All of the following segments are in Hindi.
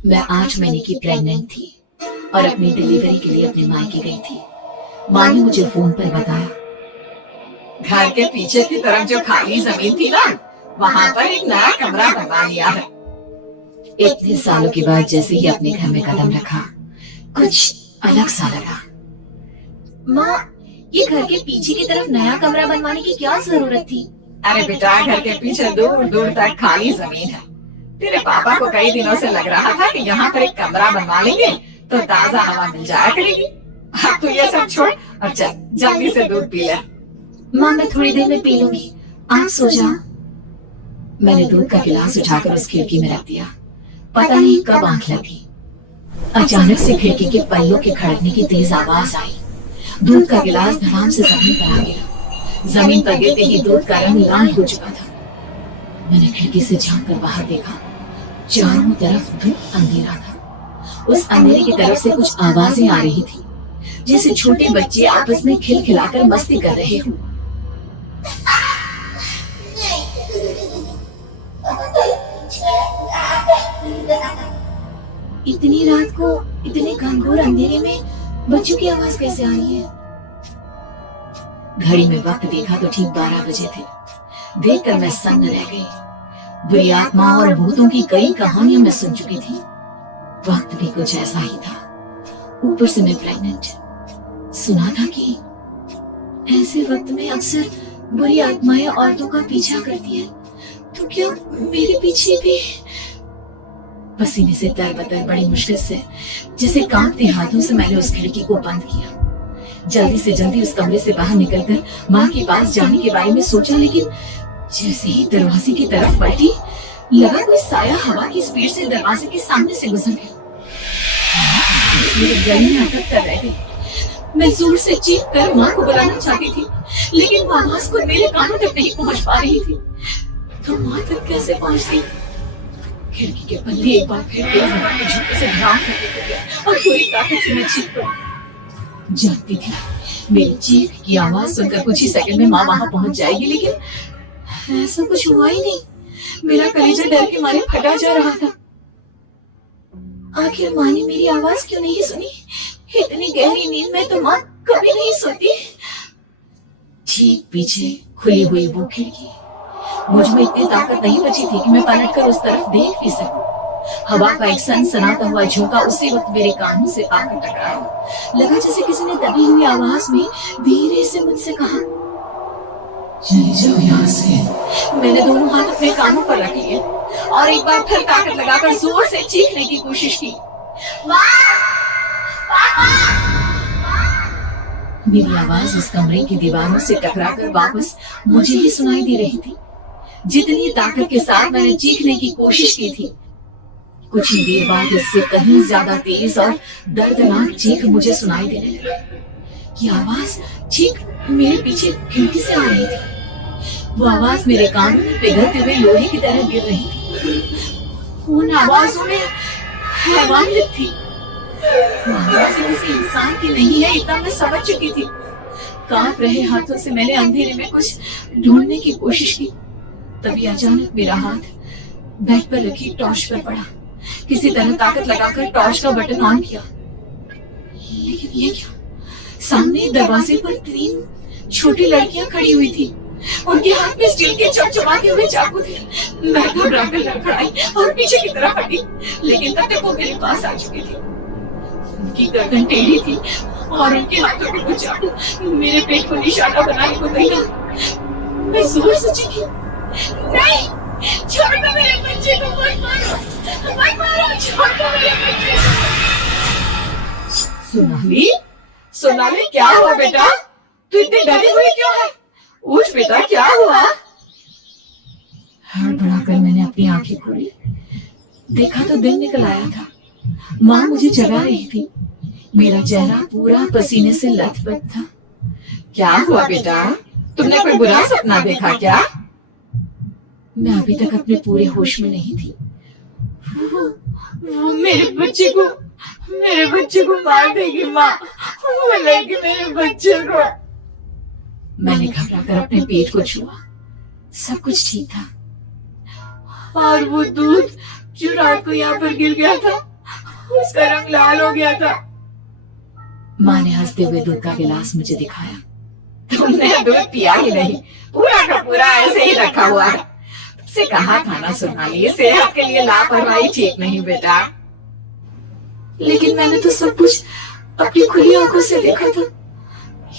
मैं 8 महीने की प्रेग्नेंट थी और अपनी डिलीवरी के लिए अपने मायके गई थी। माँ ने मुझे फोन पर बताया, घर के पीछे की तरफ जो खाली जमीन थी ना, वहाँ पर एक नया कमरा बनवा लिया है। इतने सालों के बाद जैसे ही अपने घर में कदम रखा, कुछ अलग सा लगा। माँ, ये घर के पीछे की तरफ नया कमरा बनवाने की क्या जरूरत थी? अरे बेटा, घर के पीछे दूर दूर तक खाली जमीन है। तेरे पापा को कई दिनों से लग रहा था कि यहाँ पर एक कमरा बनवा लेंगे तो ताजा हवा मिल जाया करेगी। अब तू ये सब छोड़ और चल जल्दी से दूध पी ले। माँ, मैं थोड़ी देर में पी लूंगी, आप सो जाओ। मैंने दूध का गिलास उठाकर उस खिड़की में रख दिया। पता नहीं कब आंख लगी, अचानक से खिड़की के पल्लों के खड़कने की तेज आवाज आई। दूध का गिलास धड़ाम से जमीन पर आ गिरा। जमीन पर गिरते ही दूध का रंग लाल हो चुका था। मैंने खिड़की से झांक कर बाहर देखा, चारों तरफ धूप अंधेरा था। उस अंधेरे की तरफ से कुछ आवाजें आ रही थी, जैसे छोटे बच्चे आपस में खिलखिलाकर मस्ती कर रहे हो। इतनी रात को इतने घनघोर अंधेरे में बच्चों की आवाज कैसे आ रही है? घड़ी में वक्त देखा तो ठीक 12 बजे थे। देखकर मैं सन्न रह गई। बुरी आत्मा और भूतों की कई कहानियां मैं सुन चुकी थी। वक्त भी कुछ ऐसा ही था। ऊपर से मैं प्रेग्नेंट। सुना था कि ऐसे वक्त में अक्सर बुरी आत्माएं औरतों का पीछा करती है, तो क्या मेरे पीछे भी? पसीने से तरबतर बड़ी मुश्किल से, जैसे कांपते हाथों से मैंने उस खिड़की को बंद किया। जल्दी से जल्दी उस कमरे से बाहर निकलकर माँ के पास जाने के बारे में सोचा, लेकिन जैसे ही दरवाजे की तरफ बढ़ी, लगा कोई साया हवा की स्पीड से दरवाजे के सामने से गुजर गया। मेरे गले में अटक कर रह गई। मैं जोर से चीख कर माँ को बुलाना चाहती थी, लेकिन वो आवाज को मेरे कानों तक नहीं पहुंच पा रही थी। तो माँ तक कैसे पहुंचती? खिड़की के पल्ले एक बार फिर तेज हवा के झोंके से धड़ाम करने लगे और पूरी ताकत से मैं चीख पड़ी। जानती थी मेरी चीख की आवाज सुनकर कुछ ही सेकंड में माँ वहां पहुंच जाएगी, लेकिन ऐसा कुछ हुआ ही नहीं। मेरा कलेजा डर के मारे फटा जा रहा था। आखिर माँ ने मेरी आवाज क्यों नहीं सुनी? इतनी गहरी नींद में तो माँ कभी नहीं सोती। ठीक पीछे खुली हुई वो खिड़की, मुझ में इतनी ताकत नहीं बची थी कि मैं पलटकर उस तरफ देख भी सकूं। हवा का एक सनसनाता हुआ झोंका उसी वक्त मेरे कानों से आकर टकराया। लगा जैसे किसी ने दबी हुई आवाज में धीरे से मुझसे कहा, चली जाओ यहाँ से। मैंने दोनों हाथ अपने कानों पर रख लिए और एक बार फिर ताकत लगाकर जोर से चीखने की कोशिश की। मेरी आवाज उस कमरे की दीवारों से टकराकर वापस मुझे ही सुनाई दे रही थी। जितनी ताकत के साथ मैंने चीखने की कोशिश की थी, कुछ ही देर बाद इससे कहीं ज्यादा तेज और दर्दनाक चीख मुझे सुनाई देने लगी। ये आवाज चीख मेरे पीछे खिड़की से आ रही थी। वो आवाज मेरे कानों में पिघलते हुए लोहे की तरह गिर रही थी। उन आवाजों में हैवानियत थी। वो आवाज किसी इंसान की नहीं है, इतना मैं समझ चुकी थी। कांप रहे हाथों से मैंने अंधेरे में कुछ ढूंढने की कोशिश की। तभी अचानक मेरा हाथ बेड पर रखी टॉर्च पर पड़ा। किसी तरह ताकत लगाकर टॉर्च का बटन ऑन किया, लेकिन ये क्या? सामने दरवाजे पर 3 छोटी लड़कियां खड़ी हुई थी। उनके हाथ में स्टील के चमचमाते हुए चाकू थे। मैं घबराकर लड़खड़ाई और पीछे की तरफ हटी, लेकिन तब तक वो मेरे पास आ चुकी थी। उनकी गर्दन टेढ़ी थी और उनके हाथों में कुछ चाकू मेरे पेट को निशाना बनाने को तैयार। मैं जोर से चीखी, नहीं, छोड़ दो मेरे बच्चे को, मत मारो, मत मारो, छोड़ दो मेरे बच्चे को। सोनाली, सोनाली क्या हुआ बेटा? तू इतनी डरी हुई क्यों है? उठ बेटा, क्या हुआ? हड़बड़ाकर मैंने अपनी आंखें खोली। देखा तो दिन निकल आया था। माँ मुझे जगा रही थी। मेरा चेहरा पूरा पसीने से लथपथ था। क्या हुआ बेटा? तुमने कोई बुरा सपना देखा क्या? मैं अभी तक अपने पूरे होश में नहीं थी। वो मेरे बच्चे को मार देगी माँ। वो लेगी मेरे बच्चे को। मैंने घबराकर अपने पेट को छुआ। सब कुछ ठीक था। और वो दूध जो रात को यहाँ पर गिर गया था, उसका रंग लाल हो गया था। माँ ने हंसते हुए दूध का गिलास मुझे दिखाया। तुमने दूध पिया ही नहीं, पूरा का पूरा ऐसे ही रखा हुआ है। तुमसे कहा था ना सोनाली, सेहत के लिए लापरवाही ठीक नहीं बेटा। लेकिन मैंने तो सब कुछ अपनी खुली आंखों से देखा था।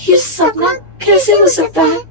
ये सपना कैसे हो सकता है?